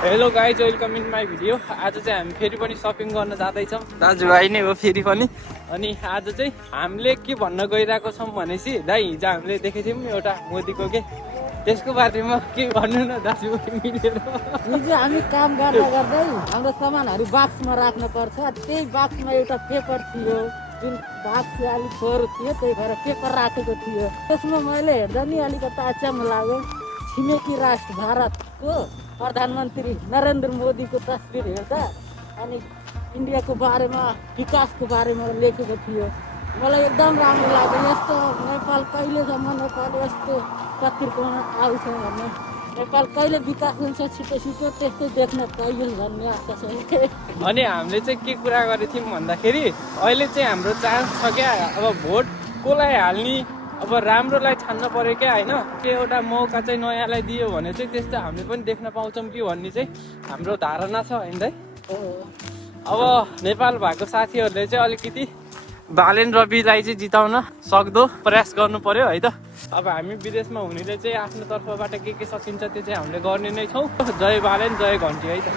Hello guys, welcome in my video. आज चाहिँ हामी फेरि पनि सपिङ गर्न जाँदैछौँ। दाजुभाइ नै हो फेरि पनि। अनि आज चाहिँ हामीले के भन्न गइरहेको छौँ भनेपछि दाइ हिजो हामीले देखेको थियौँ एउटा मोदीको के त्यसको बारेमा के भन्नु न दाजु मिलेर। हिजो हामी काम गर्दा गर्दै हाम्रो सामानहरू बाक्समा राख्नु पर्छ। त्यही बाक्समा एउटा पेपर थियो, जुन बाक्स अलिक फोहोर थियो, त्यही भएर पेपर राखेको थियो। त्यसमा मैले हेर्दा नि अलिकति अचम्म लाग्यो। छिमेकी राष्ट्र भारतको प्रधानमन्त्री नरेन्द्र मोदीको तस्बिर हेर्दा अनि इन्डियाको बारेमा, विकासको बारेमा लेखेको थियो। मलाई एकदम राम्रो लाग्यो। यस्तो नेपाल कहिलेसम्म नेपाल यस्तो तस्बिरमा आउँछ भने नेपाल कहिले विकास हुन्छ छिटो छिटो त्यस्तै देख्न पाइयोस् भन्ने आशा छ। अनि हामीले चाहिँ के कुरा गरेको थियौँ भन्दाखेरि अहिले चाहिँ हाम्रो चान्स छ क्या। अब भोट कसलाई हाल्ने, अब राम्रोलाई छान्न पर्यो क्या होइन। त्यो एउटा मौका चाहिँ नयाँलाई दियो भने चाहिँ त्यस्तो हामीले पनि देख्न पाउँछौँ कि भन्ने चाहिँ हाम्रो धारणा छ होइन दाइ। अब नेपाल भएको साथीहरूले चाहिँ अलिकति बालेन रविलाई चाहिँ जिताउन सक्दो प्रयास गर्नु पर्यो है त। अब हामी विदेशमा हुनेले चाहिँ आफ्नो तर्फबाट के सकिन्छ त्यो चाहिँ हामीले गर्ने नै छौँ। जय बालेन, जय घन्टी है त।